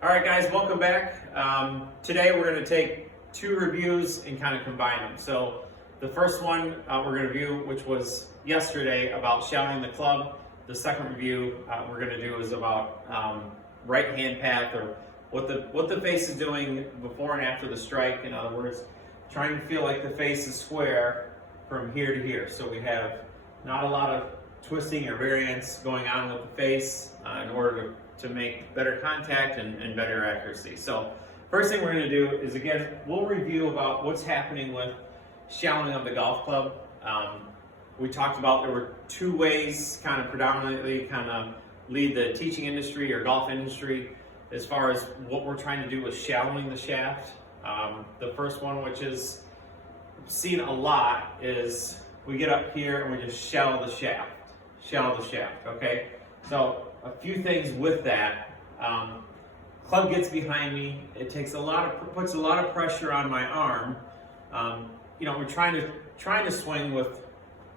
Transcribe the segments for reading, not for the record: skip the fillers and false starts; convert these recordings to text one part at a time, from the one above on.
All right, guys, welcome back. Today we're going to take two reviews and kind of combine them. So the first one we're going to review, which was yesterday, about shallowing the club. The second review we're going to do is about right hand path, or what the face is doing before and after the strike. In other words, trying to feel like the face is square from here to here. So we have not a lot of twisting or variance going on with the face in order to make better contact and better accuracy. So first thing we're going to do is, again, we'll review about what's happening with shallowing of the golf club. We talked about there were two ways kind of predominantly lead the teaching industry or golf industry as far as what we're trying to do with shallowing the shaft. The first one, which is seen a lot, is we get up here and we just shallow the shaft. Okay? So a few things with that. Club gets behind me. It puts a lot of pressure on my arm. We're trying to swing with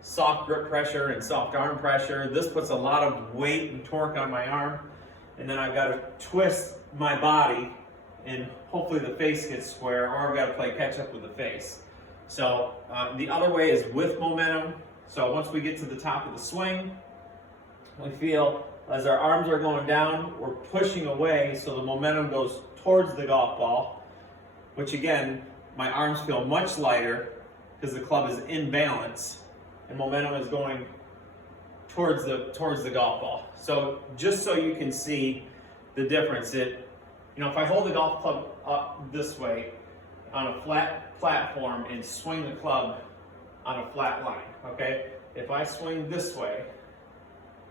soft grip pressure and soft arm pressure. This puts a lot of weight and torque on my arm, and then I've got to twist my body, and hopefully the face gets square, or I've got to play catch up with the face. So the other way is with momentum. So once we get to the top of the swing, we feel as our arms are going down, we're pushing away, so the momentum goes towards the golf ball, which again, my arms feel much lighter because the club is in balance and momentum is going towards the golf ball. So just so you can see the difference, if I hold the golf club up this way on a flat platform and swing the club on a flat line, okay? If I swing this way,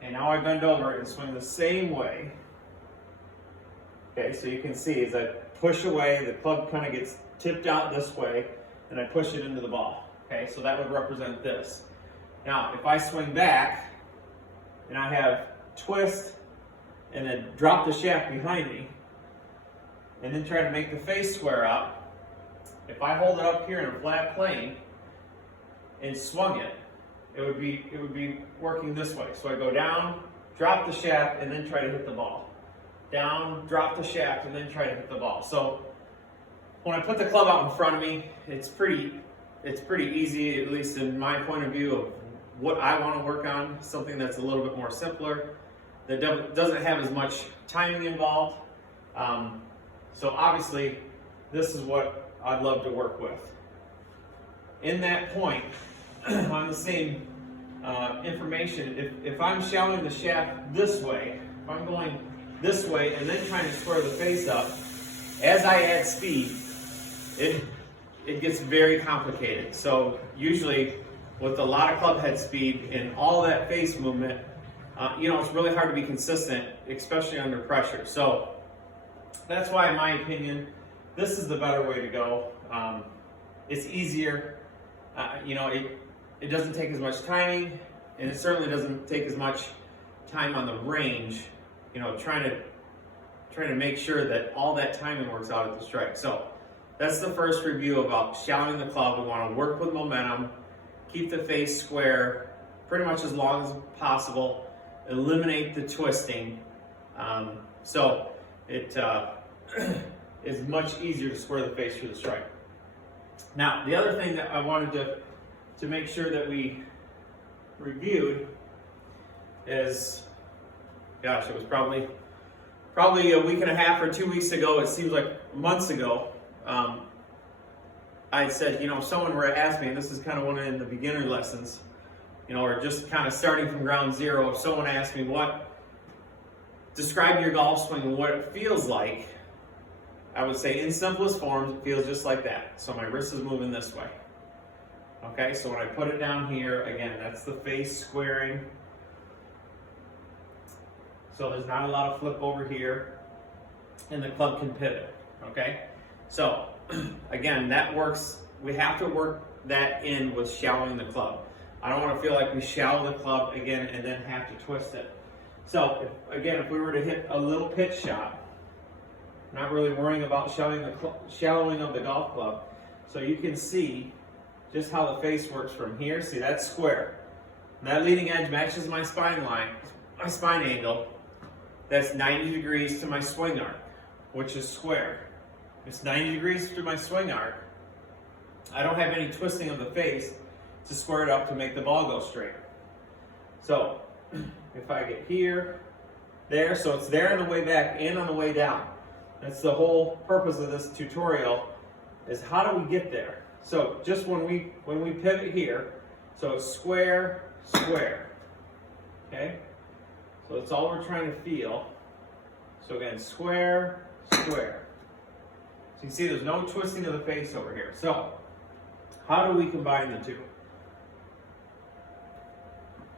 and now I bend over and swing the same way, okay, so you can see as I push away, the club kind of gets tipped out this way, and I push it into the ball, okay? So that would represent this. Now, if I swing back, and I have twist, and then drop the shaft behind me, and then try to make the face square up, if I hold it up here in a flat plane and swung it, it would be working this way. So I go down, drop the shaft, and then try to hit the ball. Down, drop the shaft, and then try to hit the ball. So when I put the club out in front of me, it's pretty easy, at least in my point of view, of what I want to work on, something that's a little bit more simpler, that doesn't have as much timing involved. So obviously, this is what I'd love to work with. In that point, on the same information, if I'm shallowing the shaft this way, if I'm going this way and then trying to square the face up, as I add speed, it gets very complicated. So usually with a lot of club head speed and all that face movement, it's really hard to be consistent, especially under pressure. So that's why, in my opinion, this is the better way to go. It's easier. It doesn't take as much timing, and it certainly doesn't take as much time on the range, trying to make sure that all that timing works out at the strike. So that's the first review about shallowing the club. We want to work with momentum, keep the face square pretty much as long as possible, eliminate the twisting. So it is much easier to square the face through the strike. Now, the other thing that I wanted to make sure that we reviewed is, gosh, it was probably a week and a half or 2 weeks ago. It seems like months ago. I said, if someone were to ask me, and this is kind of one of the beginner lessons, or just kind of starting from ground zero, if someone asked me describe your golf swing and what it feels like, I would say in simplest forms, it feels just like that. So my wrist is moving this way. Okay, so when I put it down here, again, that's the face squaring. So there's not a lot of flip over here, and the club can pivot, okay? So, again, that works. We have to work that in with shallowing the club. I don't want to feel like we shallow the club again and then have to twist it. So, if we were to hit a little pitch shot, not really worrying about shallowing of the golf club, so you can see just how the face works from here. See, that's square. That leading edge matches my spine line, my spine angle. That's 90 degrees to my swing arc. which is square. It's 90 degrees to my swing arc. I don't have any twisting of the face to square it up to make the ball go straight. So if I get here, there, so it's there on the way back and on the way down. That's the whole purpose of this tutorial, is how do we get there? So just when we pivot here, so it's square, square, okay? So that's all we're trying to feel. So again, square, square. So you can see there's no twisting of the face over here. So how do we combine the two?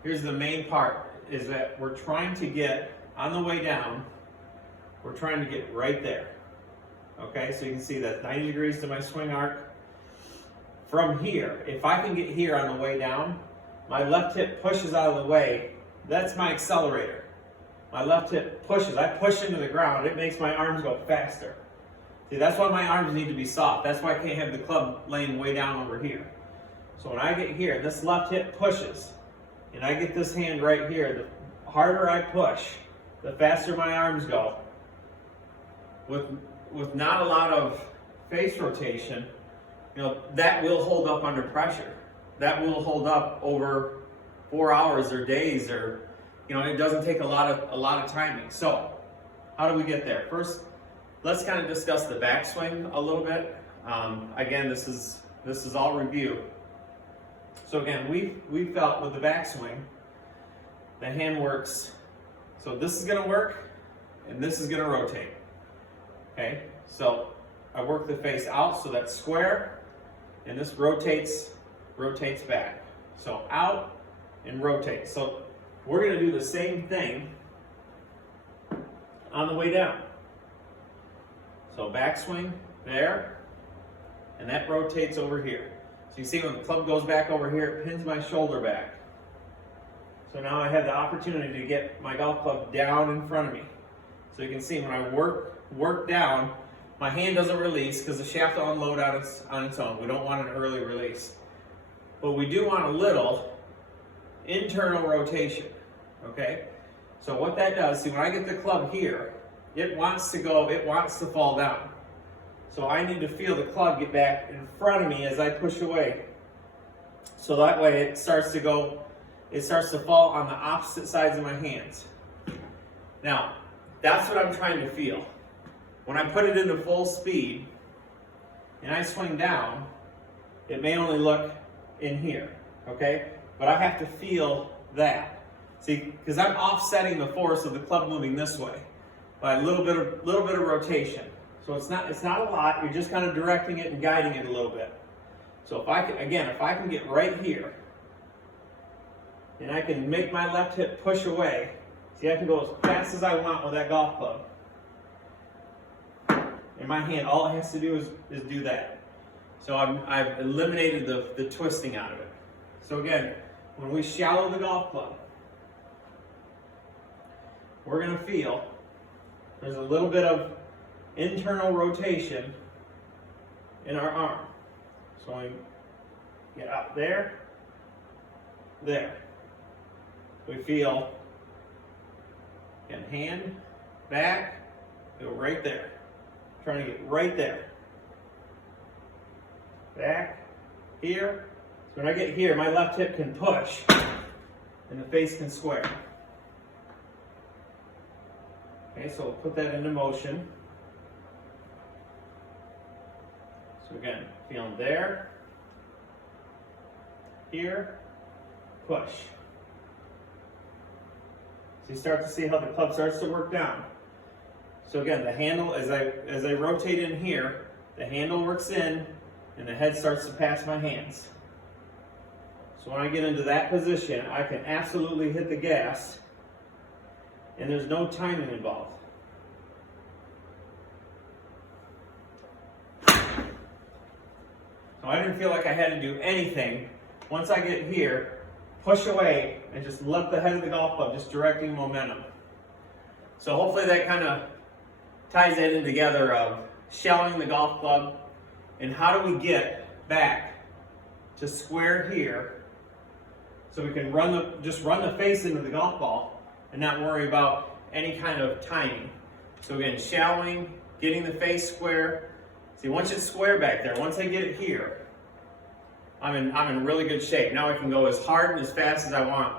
Here's the main part, is that we're trying to get, on the way down, we're trying to get right there. Okay, so you can see that 90 degrees to my swing arc. From here, if I can get here on the way down, my left hip pushes out of the way. That's my accelerator. My left hip pushes, I push into the ground, it makes my arms go faster. See, that's why my arms need to be soft. That's why I can't have the club laying way down over here. So when I get here, this left hip pushes, and I get this hand right here, the harder I push, the faster my arms go. With not a lot of face rotation, that will hold up under pressure. That will hold up over 4 hours or days, or it doesn't take a lot of timing. So how do we get there? First, let's kind of discuss the backswing a little bit. Again, this is all review. So again, we felt with the backswing, the hand works. So this is going to work, and this is going to rotate. Okay, so I work the face out, so that's square, and this rotates back. So out and rotate. So we're going to do the same thing on the way down. So backswing there, and that rotates over here. So you see when the club goes back over here, it pins my shoulder back. So now I have the opportunity to get my golf club down in front of me. So you can see when I work down, my hand doesn't release because the shaft will unload on its own. We don't want an early release. But we do want a little internal rotation, okay? So what that does, see when I get the club here, it wants to fall down. So I need to feel the club get back in front of me as I push away. So that way it starts to fall on the opposite sides of my hands. Now, that's what I'm trying to feel. When I put it into full speed and I swing down, it may only look in here, okay? But I have to feel that. See, because I'm offsetting the force of the club moving this way by a little bit of rotation. So it's not a lot, you're just kind of directing it and guiding it a little bit. So if I can get right here, and I can make my left hip push away, see, I can go as fast as I want with that golf club. And my hand, all it has to do is do that. So I've eliminated the twisting out of it. So again, when we shallow the golf club, we're going to feel there's a little bit of internal rotation in our arm. So I get up there. We feel, again, hand, back, go right there. Trying to get right there. Back, here. So when I get here, my left hip can push, and the face can square. Okay, so we'll put that into motion. So again, feeling there, here, push. So you start to see how the club starts to work down. So again, the handle, as I rotate in here, the handle works in, and the head starts to pass my hands. So when I get into that position, I can absolutely hit the gas, and there's no timing involved. So I didn't feel like I had to do anything. Once I get here, push away, and just let the head of the golf club just directing momentum. So hopefully that kind of ties that in together of shallowing the golf club, and how do we get back to square here so we can just run the face into the golf ball and not worry about any kind of timing. So again, shallowing, getting the face square. See, once it's square back there, once I get it here, I'm in really good shape. Now I can go as hard and as fast as I want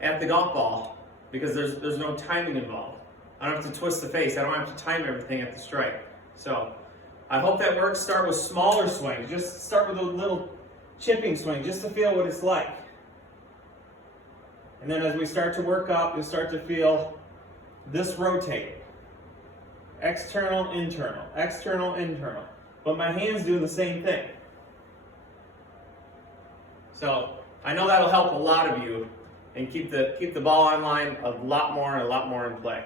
at the golf ball because there's no timing involved. I don't have to twist the face. I don't have to time everything at the strike. So I hope that works. Start with smaller swings. Just start with a little chipping swing just to feel what it's like. And then as we start to work up, you'll start to feel this rotate. External, internal, external, internal. But my hand's doing the same thing. So I know that'll help a lot of you and keep the ball online a lot more and a lot more in play.